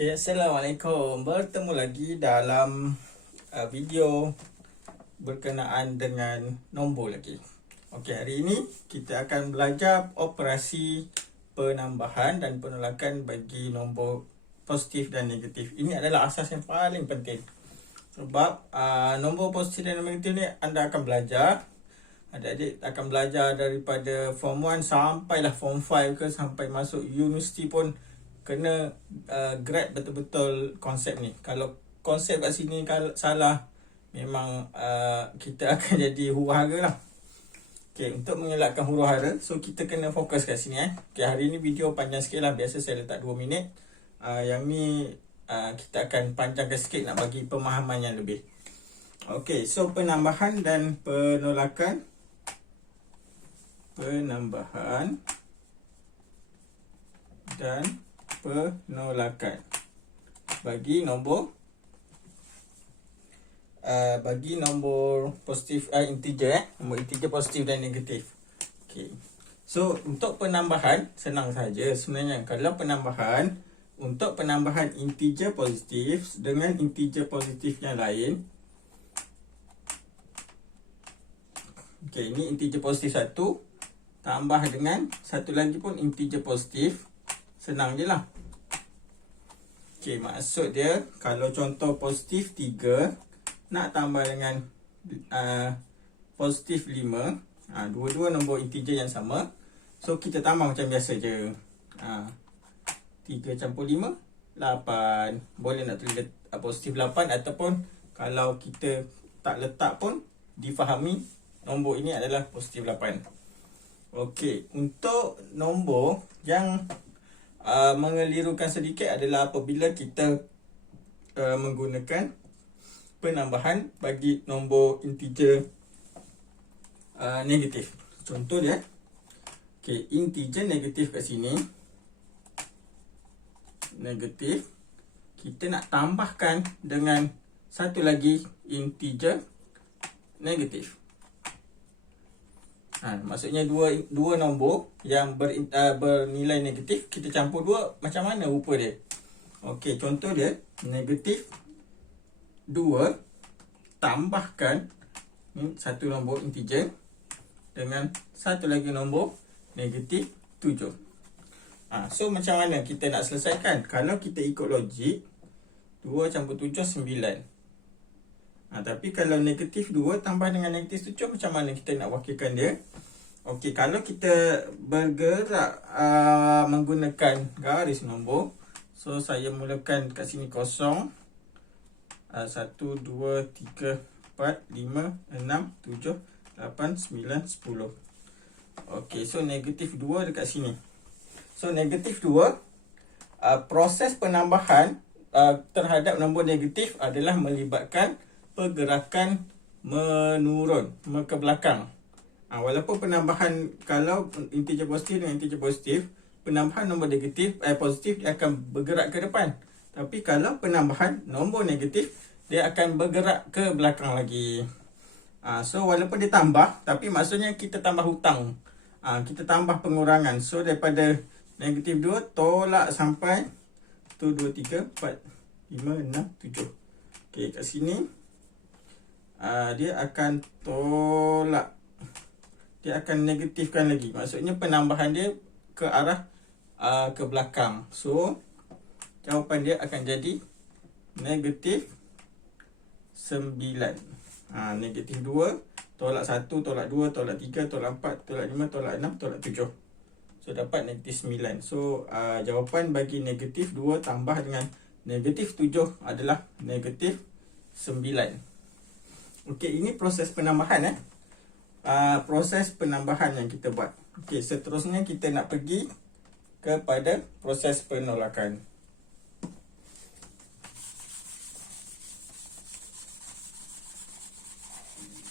Okay, Assalamualaikum. Bertemu lagi dalam video berkenaan dengan nombor lagi. Okay, hari ini kita akan belajar operasi penambahan dan penolakan bagi nombor positif dan negatif. Ini adalah asas yang paling penting. Sebab nombor positif dan negatif ni anda akan belajar. Adik-adik akan belajar daripada Form 1 sampailah Form 5 ke, sampai masuk universiti pun kena grab betul-betul konsep ni. Kalau konsep kat sini kalau salah, memang kita akan jadi huru-hara lah. Okay, untuk mengelakkan huru-hara, so kita kena fokus kat sini. Okay, hari ni video panjang sikit lah. Biasa saya letak 2 minit. Yang ni kita akan panjangkan sikit nak bagi pemahaman yang lebih. Okay, so penambahan dan penolakan. Penambahan dan penolakan bagi nombor positif, integer, nombor integer positif dan negatif. Okay. So untuk penambahan senang saja sebenarnya. Kalau penambahan, untuk penambahan integer positif dengan integer positif yang lain. Okay, ini integer positif 1 tambah dengan satu lagi pun integer positif. Senang je lah. Okay, maksud dia kalau contoh positif 3 nak tambah dengan positif 5, dua-dua nombor integer yang sama. So kita tambah macam biasa je. 3 campur 5, 8. Boleh nak tulis positif 8, ataupun kalau kita tak letak pun difahami nombor ini adalah positif 8. Okey, untuk nombor yang mengelirukan sedikit adalah apabila kita menggunakan penambahan bagi nombor integer negatif. Contoh dia, okay, integer negatif kat sini, negatif, kita nak tambahkan dengan satu lagi integer negatif. Maksudnya dua nombor yang bernilai negatif, kita campur dua, macam mana rupa dia? Okey, contoh dia negatif 2 tambahkan satu nombor integer dengan satu lagi nombor negatif 7. So macam mana kita nak selesaikan? Kalau kita ikut logik, 2 campur 7 9. Tapi kalau negatif 2 tambah dengan negatif 7, macam mana kita nak wakilkan dia? Okey, kalau kita bergerak menggunakan garis nombor, so saya mulakan kat sini kosong. 1, 2, 3, 4, 5, 6, 7, 8, 9, 10. Okey, so negatif 2 dekat sini. So negatif 2, proses penambahan terhadap nombor negatif adalah melibatkan pergerakan menurun ke belakang. Walaupun penambahan, kalau integer positif dengan integer positif, penambahan nombor negatif positif dia akan bergerak ke depan. Tapi kalau penambahan nombor negatif, dia akan bergerak ke belakang lagi. So walaupun dia tambah, tapi maksudnya kita tambah hutang. Kita tambah pengurangan. So daripada negatif 2 tolak sampai 1, 2, 3, 4, 5, 6, 7. Okey, kat sini dia akan tolak, dia akan negatifkan lagi. Maksudnya penambahan dia ke arah ke belakang. So jawapan dia akan jadi negatif 9. Negatif 2 tolak 1, tolak 2, tolak 3, tolak 4, tolak 5, tolak 6, tolak 7. So dapat negatif 9. So jawapan bagi negatif 2 tambah dengan negatif 7 adalah negatif 9. Okey, ini proses penambahan. Proses penambahan yang kita buat. Okey, seterusnya kita nak pergi kepada proses penolakan.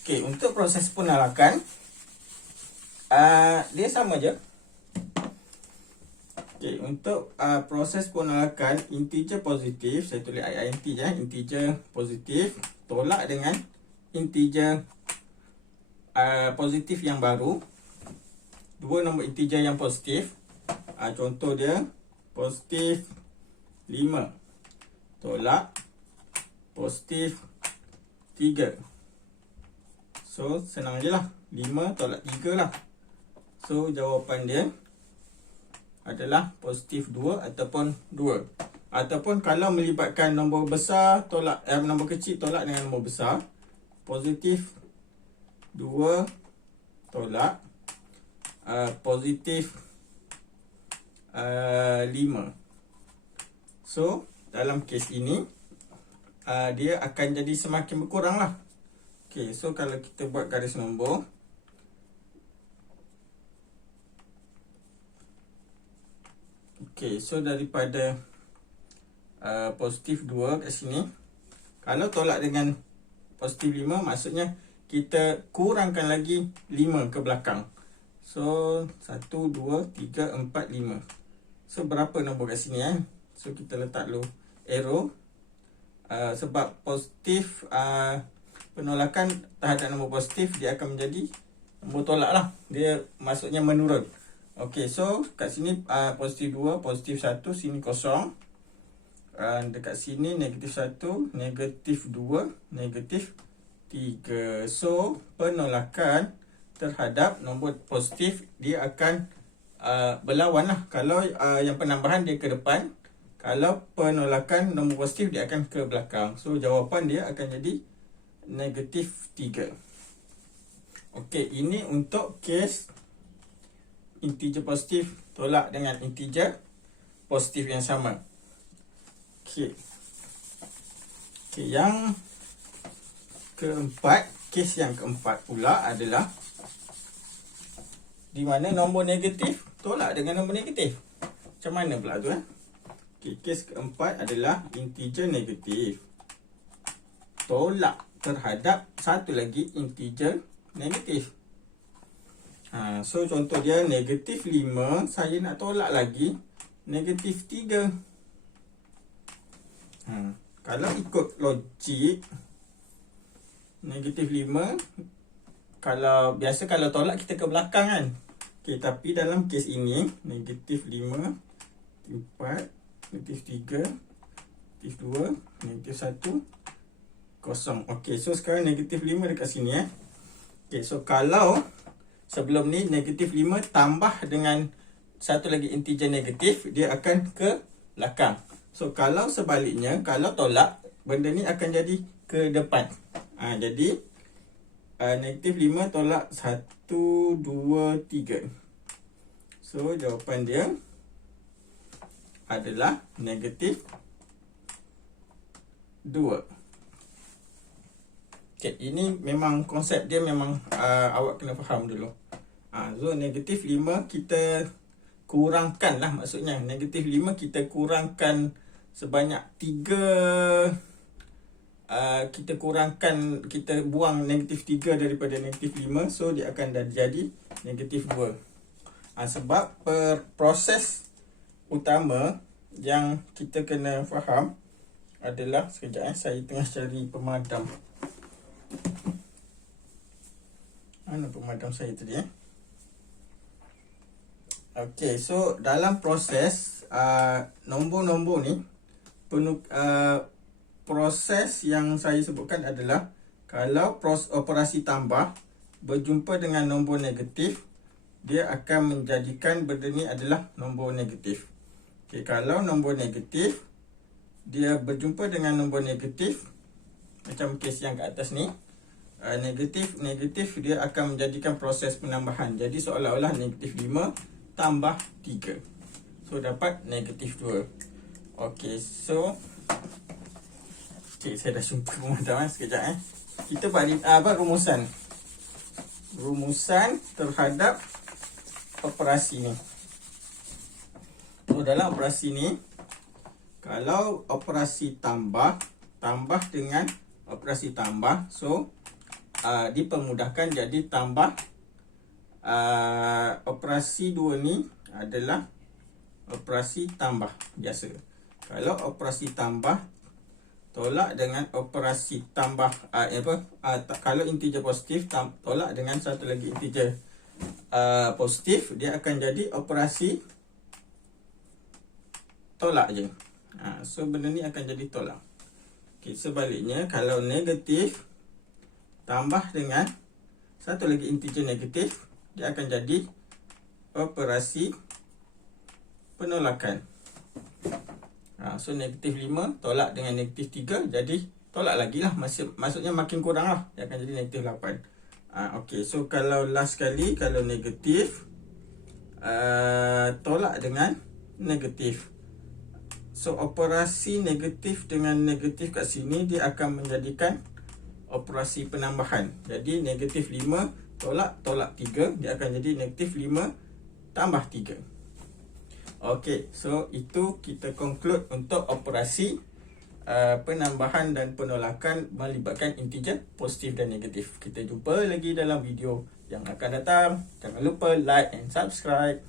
Okey, untuk proses penolakan, dia sama je. Okey, untuk proses penolakan integer positif, saya tulis int je, integer positif tolak dengan integer positif yang baru. Dua nombor integer yang positif. Contoh dia positif 5 tolak positif 3. So senang je lah, 5 tolak 3 lah. So jawapan dia adalah positif 2 ataupun 2. Ataupun kalau melibatkan nombor besar tolak nombor kecil tolak dengan nombor besar, positif 2 tolak positif 5. So dalam kes ini dia akan jadi semakin berkurang lah. Okay, so kalau kita buat garis nombor, okay, so daripada positif 2 kat sini, kalau tolak dengan positif 5, maksudnya kita kurangkan lagi 5 ke belakang. So 1, 2, 3, 4, 5. So berapa nombor kat sini So kita letak dulu arrow. Sebab positif penolakan terhadap nombor positif, dia akan menjadi nombor tolak lah. Dia maksudnya menurun. Ok, so kat sini positif 2, positif 1, sini kosong. Dekat sini negatif 1, negatif 2, negatif 3. So penolakan terhadap nombor positif dia akan berlawan lah. Kalau yang penambahan dia ke depan, kalau penolakan nombor positif dia akan ke belakang. So jawapan dia akan jadi negatif 3. Okey, ini untuk kes integer positif tolak dengan integer positif yang sama. Okey. Okey, yang keempat, kes yang keempat pula adalah di mana nombor negatif tolak dengan nombor negatif. Macam mana pula tu Okay, kes keempat adalah integer negatif tolak terhadap satu lagi integer negatif. So contoh dia negatif 5, saya nak tolak lagi negatif 3. Kalau ikut logik, negatif 5, kalau biasa kalau tolak kita ke belakang kan. Okay, tapi dalam kes ini negatif 5, 4, negatif 3, negatif 2, negatif 1, kosong. Ok, so sekarang negatif 5 dekat sini Ok, so kalau sebelum ni negatif 5 tambah dengan satu lagi integer negatif, dia akan ke belakang. So kalau sebaliknya, kalau tolak, benda ni akan jadi ke depan. Jadi negatif 5 tolak 1, 2, 3. So jawapan dia adalah negatif 2. Okay, ini memang konsep dia memang awak kena faham dulu. So negatif 5 kita kurangkan lah, maksudnya negatif 5 kita kurangkan sebanyak 3. Kita kurangkan, kita buang negatif 3 daripada negatif 5. So dia akan jadi negatif 2. Sebab proses utama yang kita kena faham adalah, sekejap saya tengah cari pemadam. Mana pemadam saya tadi Okay, so dalam proses nombor-nombor ni, proses yang saya sebutkan adalah kalau operasi tambah berjumpa dengan nombor negatif, dia akan menjadikan benda ni adalah nombor negatif. Okay, kalau nombor negatif dia berjumpa dengan nombor negatif, macam kes yang kat atas ni, negatif dia akan menjadikan proses penambahan. Jadi seolah-olah negatif 5 tambah 3. So dapat negatif 2. Ok, so saya dah jumpa pemadam sekejap Kita buat rumusan. Rumusan terhadap operasi ni. So dalam operasi ni, kalau operasi tambah dengan operasi tambah, so dipermudahkan jadi tambah. Operasi 2 ni adalah operasi tambah biasa. Kalau operasi tambah tolak dengan operasi tambah kalau integer positif tolak dengan satu lagi integer positif, dia akan jadi operasi tolak je. So benda ni akan jadi tolak. Okay, sebaliknya kalau negatif tambah dengan satu lagi integer negatif, dia akan jadi operasi penolakan. So negatif 5 tolak dengan negatif 3, jadi tolak lagi lah. Maksudnya makin kurang lah. Dia akan jadi negatif 8. Okay, so kalau last kali, kalau negatif tolak dengan negatif. So operasi negatif dengan negatif kat sini, dia akan menjadikan operasi penambahan. Jadi negatif 5 tolak 3, dia akan jadi negatif 5 tambah 3. Okay, so itu kita conclude untuk operasi penambahan dan penolakan melibatkan integer positif dan negatif. Kita jumpa lagi dalam video yang akan datang. Jangan lupa like and subscribe.